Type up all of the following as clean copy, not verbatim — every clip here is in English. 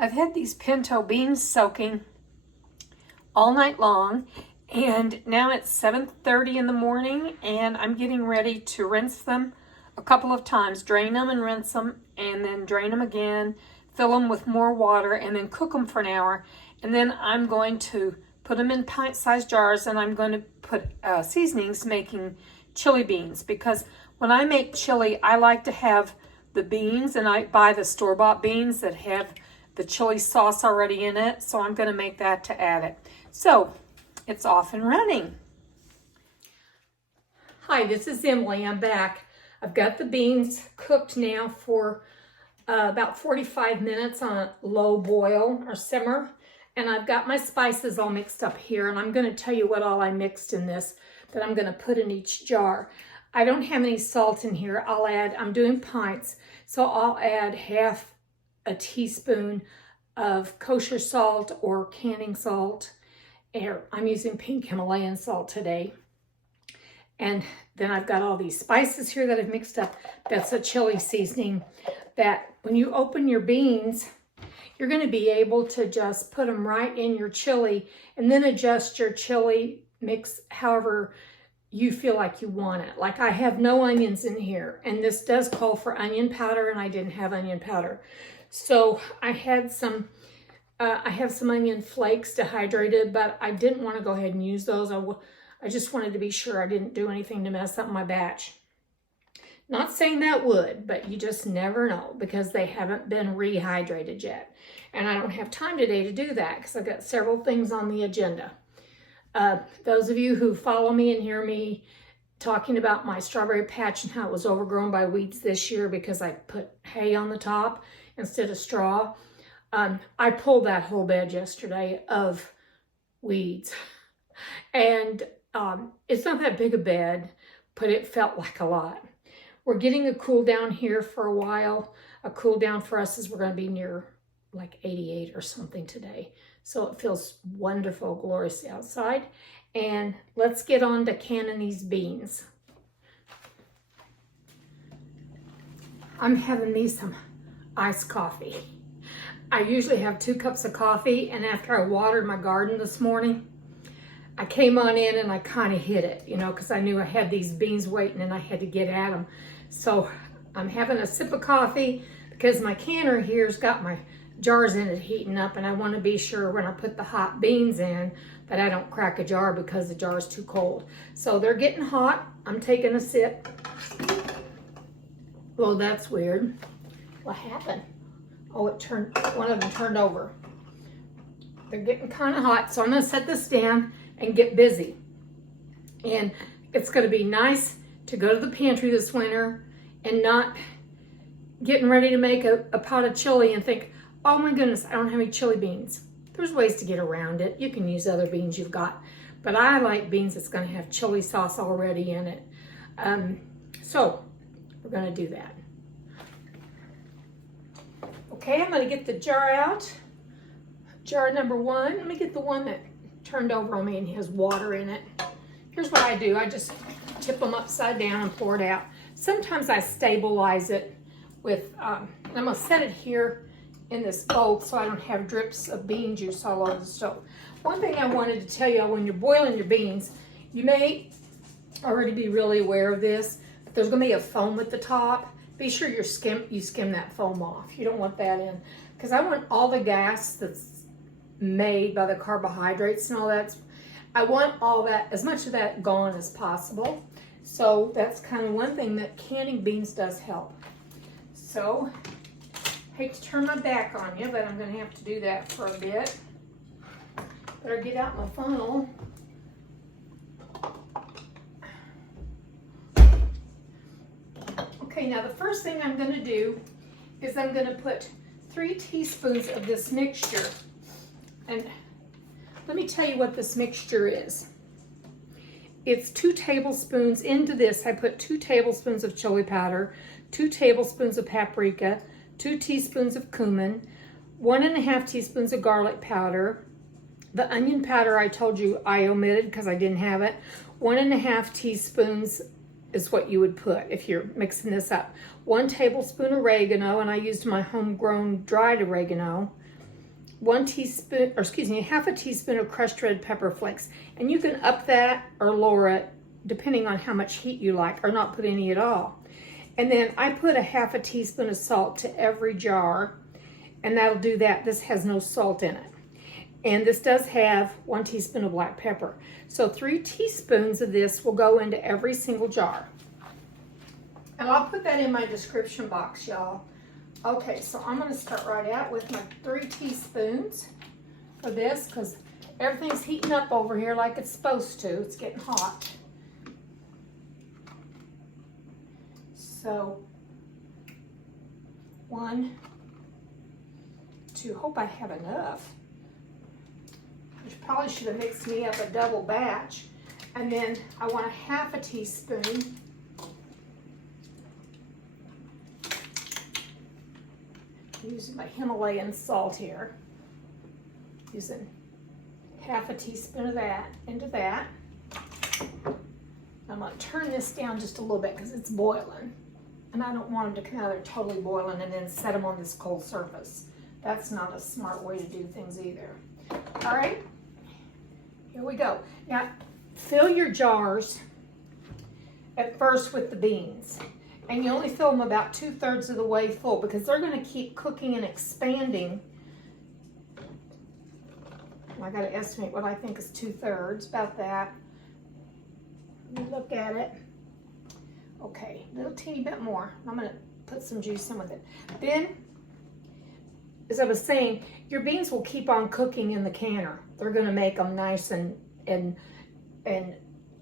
I've had these pinto beans soaking all night long, and now it's 7:30 in the morning, and I'm getting ready to rinse them a couple of times. Drain them and rinse them, and then drain them again, fill them with more water, and then cook them for an hour. And then I'm going to put them in pint-sized jars, and I'm going to put seasonings making chili beans, because when I make chili, I like to have the beans, and I buy the store-bought beans that have the chili sauce already in it, so I'm going to make that to add it. So it's off and running. Hi, this is Emily. I'm back. I've got the beans cooked now for about 45 minutes on a low boil or simmer, and I've got my spices all mixed up here, and I'm going to tell you what all I mixed in this that I'm going to put in each jar. I don't have any salt in here. I'm doing pints, so I'll add half a teaspoon of kosher salt or canning salt. I'm using pink Himalayan salt today. And then I've got all these spices here that I've mixed up. That's a chili seasoning that when you open your beans, you're going to be able to just put them right in your chili and then adjust your chili mix however you feel like you want it. Like, I have no onions in here, and this does call for onion powder, and I didn't have onion powder. So I have some onion flakes dehydrated, but I didn't want to go ahead and use those. I just wanted to be sure I didn't do anything to mess up my batch. Not saying that would, but you just never know, because they haven't been rehydrated yet. And I don't have time today to do that because I've got several things on the agenda. Those of you who follow me and hear me talking about my strawberry patch and how it was overgrown by weeds this year because I put hay on the top instead of straw, I pulled that whole bed yesterday of weeds. And it's not that big a bed, but it felt like a lot. We're getting a cool down here for a while. A cool down for us is we're going to be near like 88 or something today. So it feels wonderful, glorious outside. And let's get on to canning these beans. I'm having me some iced coffee. I usually have 2 cups of coffee, and after I watered my garden this morning, I came on in and I kind of hit it, because I knew I had these beans waiting and I had to get at them. So I'm having a sip of coffee because my canner here's got my jars in it heating up, and I want to be sure when I put the hot beans in that I don't crack a jar because the jar is too cold. So they're getting hot. I'm taking a sip. Well, that's weird. What happened? Oh, one of them turned over. They're getting kind of hot, so I'm going to set this down and get busy. And it's going to be nice to go to the pantry this winter and not getting ready to make a pot of chili and think, oh my goodness, I don't have any chili beans. There's ways to get around it. You can use other beans you've got. But I like beans that's going to have chili sauce already in it. So we're going to do that. Okay, I'm going to get the jar out. Jar number 1. Let me get the one that turned over on me and has water in it. Here's what I do. I just tip them upside down and pour it out. Sometimes I stabilize it with, I'm going to set it here in this bowl so I don't have drips of bean juice all over the stove. One thing I wanted to tell you, when you're boiling your beans, you may already be really aware of this, but there's going to be a foam at the top. Be sure you skim that foam off. You don't want that in, because I want all the gas that's made by the carbohydrates and all that. I want all that, as much of that gone as possible. So that's kind of one thing that canning beans does help. So, hate to turn my back on you, but I'm going to have to do that for a bit. Better get out my funnel. Okay, now the first thing I'm going to do is I'm going to put 3 teaspoons of this mixture. And let me tell you what this mixture is. It's 2 tablespoons. Into this, I put 2 tablespoons of chili powder, 2 tablespoons of paprika, 2 teaspoons of cumin, 1.5 teaspoons of garlic powder. The onion powder I told you I omitted because I didn't have it. 1.5 teaspoons is what you would put if you're mixing this up. 1 tablespoon oregano, and I used my homegrown dried oregano. half a teaspoon of crushed red pepper flakes. And you can up that or lower it depending on how much heat you like, or not put any at all. And then I put a half a teaspoon of salt to every jar, and that'll do that. This has no salt in it. And this does have 1 teaspoon of black pepper. So 3 teaspoons of this will go into every single jar. And I'll put that in my description box, y'all. Okay, so I'm gonna start right out with my 3 teaspoons for this, because everything's heating up over here like it's supposed to. It's getting hot. So 1, 2, hope I have enough. I probably should have mixed me up a double batch. And then I want a half a teaspoon using my Himalayan salt here. Using half a teaspoon of that into that. I'm going to turn this down just a little bit because it's boiling. And I don't want them to come out of there totally boiling and then set them on this cold surface. That's not a smart way to do things either. All right, here we go. Now, fill your jars at first with the beans. And you only fill them about 2/3 of the way full, because they're going to keep cooking and expanding. I got to estimate what I think is 2/3, about that. Let me look at it. Okay, a little teeny bit more. I'm going to put some juice in with it. Then, as I was saying, your beans will keep on cooking in the canner. They're going to make them nice and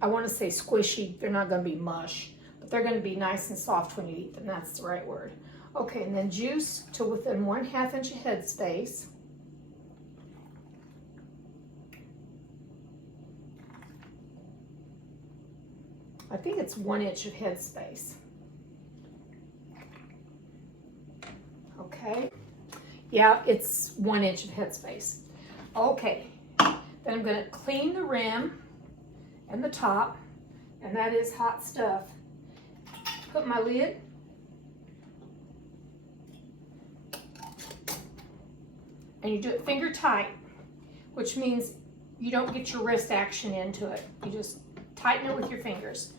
I want to say squishy. They're not going to be mush, but they're going to be nice and soft when you eat them. That's the right word. Okay, and then juice to within 1/2 inch of headspace. I think it's 1 inch of headspace. Okay. Yeah, it's 1 inch of headspace. Okay. Then I'm going to clean the rim and the top, and that is hot stuff. Put my lid. And you do it finger tight, which means you don't get your wrist action into it. You just tighten it with your fingers.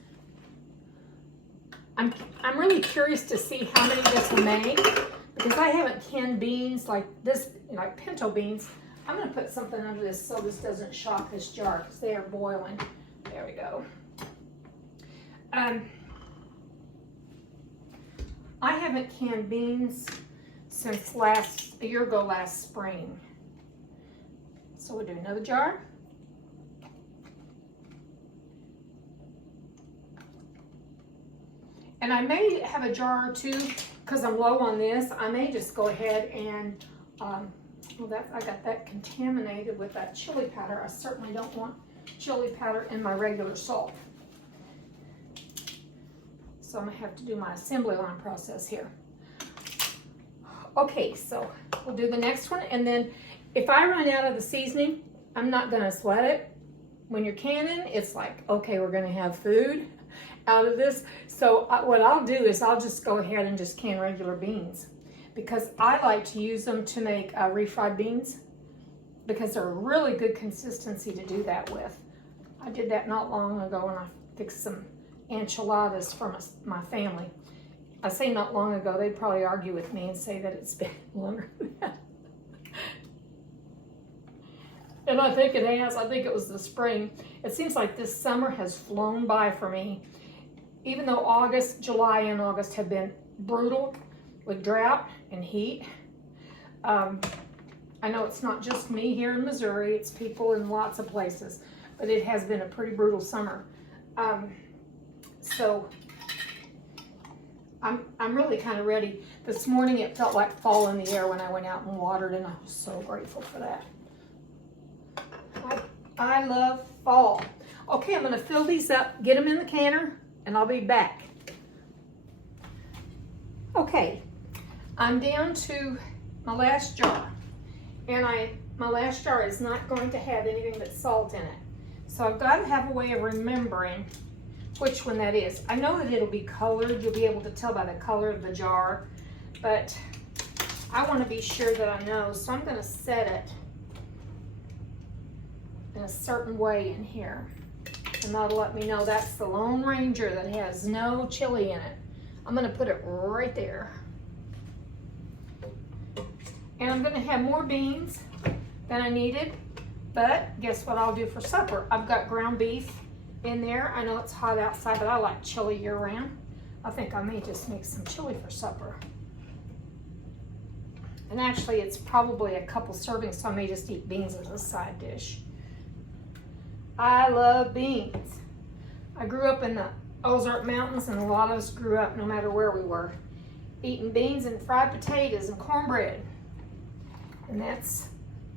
I'm really curious to see how many this will make, because I haven't canned beans like this, like pinto beans. I'm going to put something under this so this doesn't shock this jar, because they are boiling. There we go. I haven't canned beans since a year ago last spring. So we'll do another jar. And I may have a jar or two, because I'm low on this. I may just go ahead and, I got that contaminated with that chili powder. I certainly don't want chili powder in my regular salt. So I'm gonna have to do my assembly line process here. Okay, so we'll do the next one. And then if I run out of the seasoning, I'm not gonna sweat it. When you're canning, it's like, okay, we're gonna have food out of this. So what I'll do is I'll just go ahead and just can regular beans, because I like to use them to make refried beans, because they're a really good consistency to do that with. I did that not long ago when I fixed some enchiladas for my family. I say not long ago, they'd probably argue with me and say that it's been longer than that. And I think it has. I think it was the spring. It seems like this summer has flown by for me. Even though July and August have been brutal with drought and heat. I know it's not just me here in Missouri, it's people in lots of places, but it has been a pretty brutal summer. So I'm really kind of ready. This morning it felt like fall in the air when I went out and watered, and I was so grateful for that. I love fall. Okay, I'm going to fill these up, get them in the canner, and I'll be back. Okay, I'm down to my last jar, and my last jar is not going to have anything but salt in it. So I've got to have a way of remembering which one that is. I know that it'll be colored. You'll be able to tell by the color of the jar, but I want to be sure that I know, so I'm going to set it in a certain way in here. And that'll let me know that's the Lone Ranger that has no chili in it. I'm going to put it right there. And I'm going to have more beans than I needed. But guess what I'll do for supper? I've got ground beef in there. I know it's hot outside, but I like chili year round. I think I may just make some chili for supper. And actually, it's probably a couple servings, so I may just eat beans as a side dish. I love beans. I grew up in the Ozark Mountains, and a lot of us grew up, no matter where we were, eating beans and fried potatoes and cornbread. And that's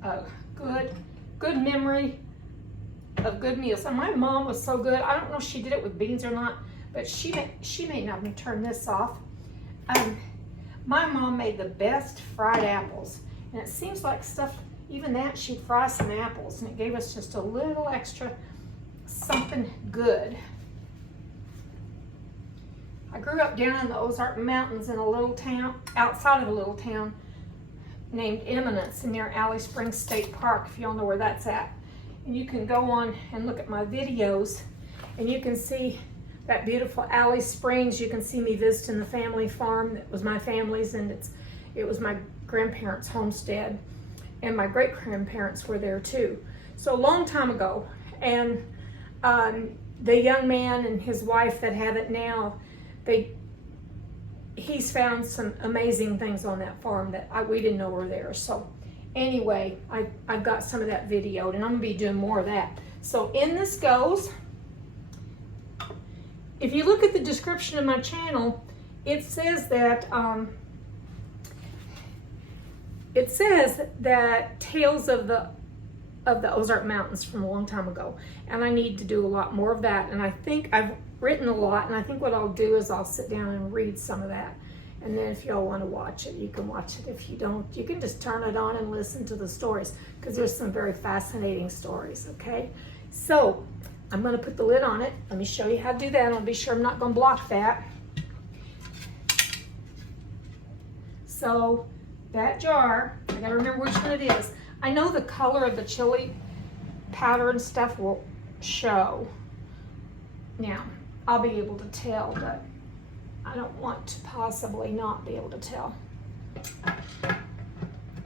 a good memory of good meals. And my mom was so good. I don't know if she did it with beans or not, but she may not have turned this off. My mom made the best fried apples, and it seems like stuff, even that, she'd fry some apples, and it gave us just a little extra something good. I grew up down in the Ozark Mountains in a little town, outside of a little town named Eminence, near Alice Springs State Park, if y'all know where that's at. And you can go on and look at my videos, and you can see that beautiful Alice Springs. You can see me visiting the family farm that was my family's, and it was my grandparents' homestead, and my great-grandparents were there too. So a long time ago, and the young man and his wife that have it now, he's found some amazing things on that farm that we didn't know were there. So anyway, I've got some of that videoed, and I'm gonna be doing more of that. So in this goes. If you look at the description of my channel, it says that Tales of the Ozark Mountains from a long time ago, and I need to do a lot more of that. And I think I've written a lot, and I think what I'll do is I'll sit down and read some of that. And then if y'all want to watch it, you can watch it. If you don't, you can just turn it on and listen to the stories, because there's some very fascinating stories, okay? So I'm going to put the lid on it. Let me show you how to do that. I'll be sure I'm not going to block that. So that jar, I got to remember which one it is. I know the color of the chili powder and stuff will show. Now, I'll be able to tell, but I don't want to possibly not be able to tell.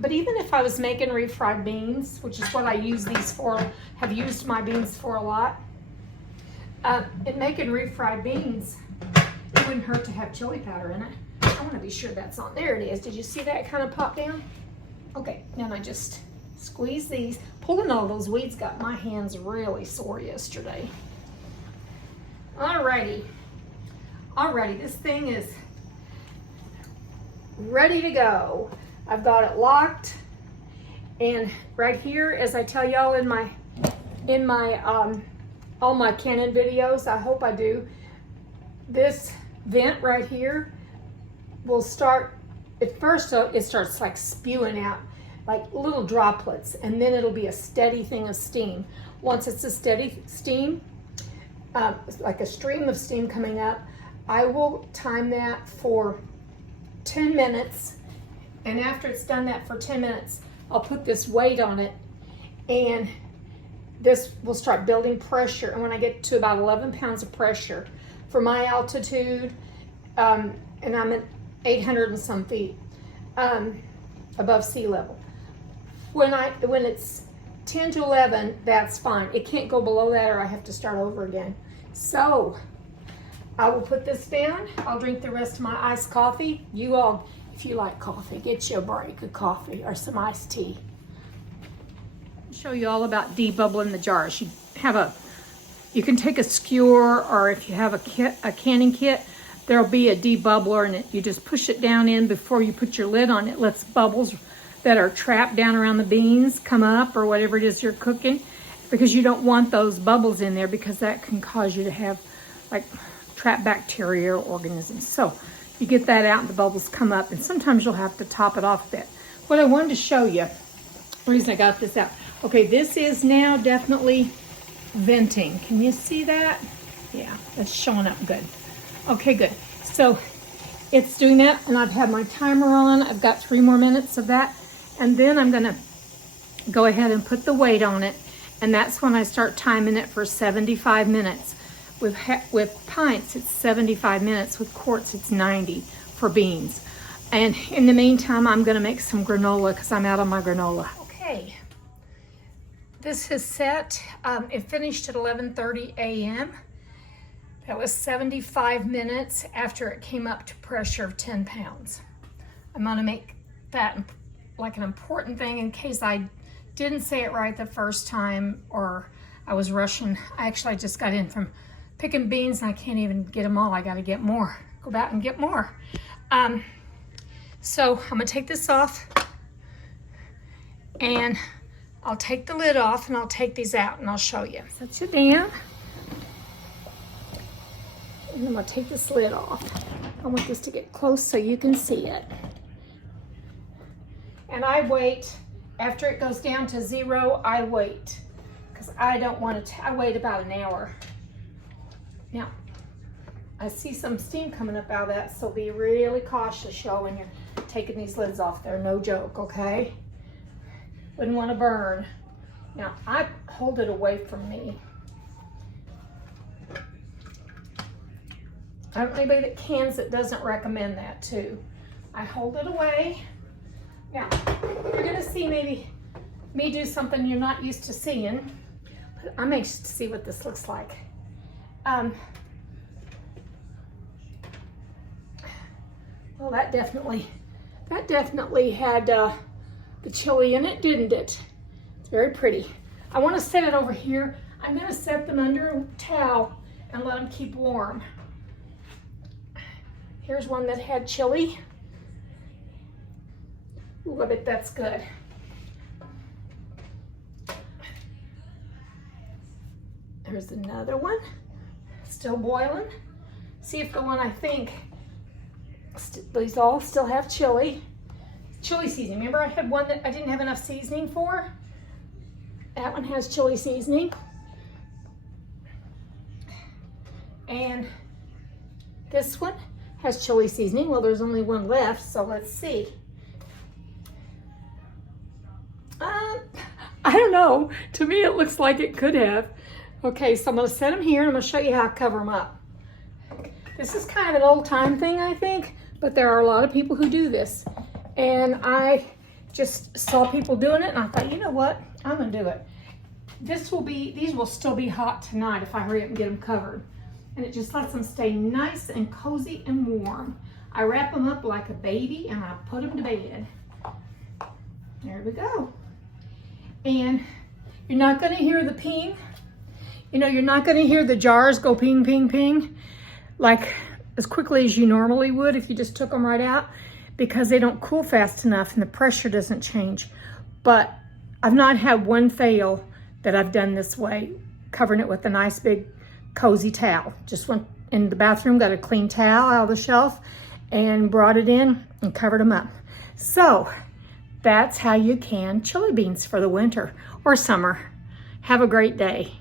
But even if I was making refried beans, which is what I use these for, have used my beans for a lot, in making refried beans, it wouldn't hurt to have chili powder in it. I want to be sure that's on. There it is. Did you see that kind of pop down? Okay, then I just squeeze these. Pulling all those weeds got my hands really sore yesterday. Alrighty, this thing is ready to go. I've got it locked, and right here, as I tell y'all in my all my Canon videos, I hope I do, this vent right here will start, at first it starts like spewing out like little droplets, and then it'll be a steady thing of steam. Once it's a steady steam, like a stream of steam coming up, I will time that for 10 minutes. And after it's done that for 10 minutes, I'll put this weight on it, and this will start building pressure. And when I get to about 11 pounds of pressure for my altitude, and I'm at 800 and some feet above sea level. When it's 10 to 11, that's fine. It can't go below that, or I have to start over again. So I will put this down. I'll drink the rest of my iced coffee. You all, if you like coffee, get you a break of coffee or some iced tea. I'll show you all about debubbling the jars. You can take a skewer, or if you have a canning kit, there'll be a debubbler, and you just push it down in before you put your lid on. It lets bubbles that are trapped down around the beans come up, or whatever it is you're cooking, because you don't want those bubbles in there, because that can cause you to have like trapped bacteria or organisms. So you get that out and the bubbles come up, and sometimes you'll have to top it off a bit. What I wanted to show you, the reason I got this out, okay, this is now definitely venting. Can you see that? Yeah, that's showing up good. Okay, good. So it's doing that, and I've had my timer on. I've got 3 more minutes of that, and then I'm gonna go ahead and put the weight on it, and that's when I start timing it for 75 minutes. With pints, it's 75 minutes. With quarts, it's 90 for beans. And in the meantime, I'm gonna make some granola because I'm out on my granola. Okay, this is set. It finished at 11:30 a.m. That was 75 minutes after it came up to pressure of 10 pounds. I'm gonna make that like an important thing in case I didn't say it right the first time or I was rushing. I just got in from picking beans and I can't even get them all. I gotta get more, go back and get more. So I'm gonna take this off and I'll take the lid off and I'll take these out and I'll show you. Set it down. And I'm gonna take this lid off. I want this to get close so you can see it. And I wait, after it goes down to 0, I wait. Because I don't want to, I wait about an hour. Now, I see some steam coming up out of that, so be really cautious, y'all, when you're taking these lids off. They're no joke, okay? Wouldn't want to burn. Now, I hold it away from me. I don't know anybody that cans it doesn't recommend that too. I hold it away. Now, you're gonna see maybe me do something you're not used to seeing, but I'm anxious to see what this looks like. Well, that definitely had the chili in it, didn't it? It's very pretty. I want to set it over here. I'm going to set them under a towel and let them keep warm. Here's one that had chili. Ooh, I bet that's good. There's another one, still boiling. See if the one I think, these all still have chili. Chili seasoning. Remember I had one that I didn't have enough seasoning for? That one has chili seasoning. And this one has chili seasoning. Well, there's only one left, so let's see. I don't know. To me, it looks like it could have. Okay, so I'm going to set them here, and I'm going to show you how I cover them up. This is kind of an old-time thing, I think, but there are a lot of people who do this. And I just saw people doing it, and I thought, you know what? I'm going to do it. These will still be hot tonight if I hurry up and get them covered. And it just lets them stay nice and cozy and warm. I wrap them up like a baby, and I put them to bed. There we go. And you're not going to hear the ping. You know, you're not going to hear the jars go ping, ping, ping, like as quickly as you normally would if you just took them right out, because they don't cool fast enough and the pressure doesn't change. But I've not had one fail that I've done this way, covering it with a nice big cozy towel. Just went in the bathroom, got a clean towel out of the shelf, and brought it in and covered them up. So that's how you can chili beans for the winter or summer. Have a great day.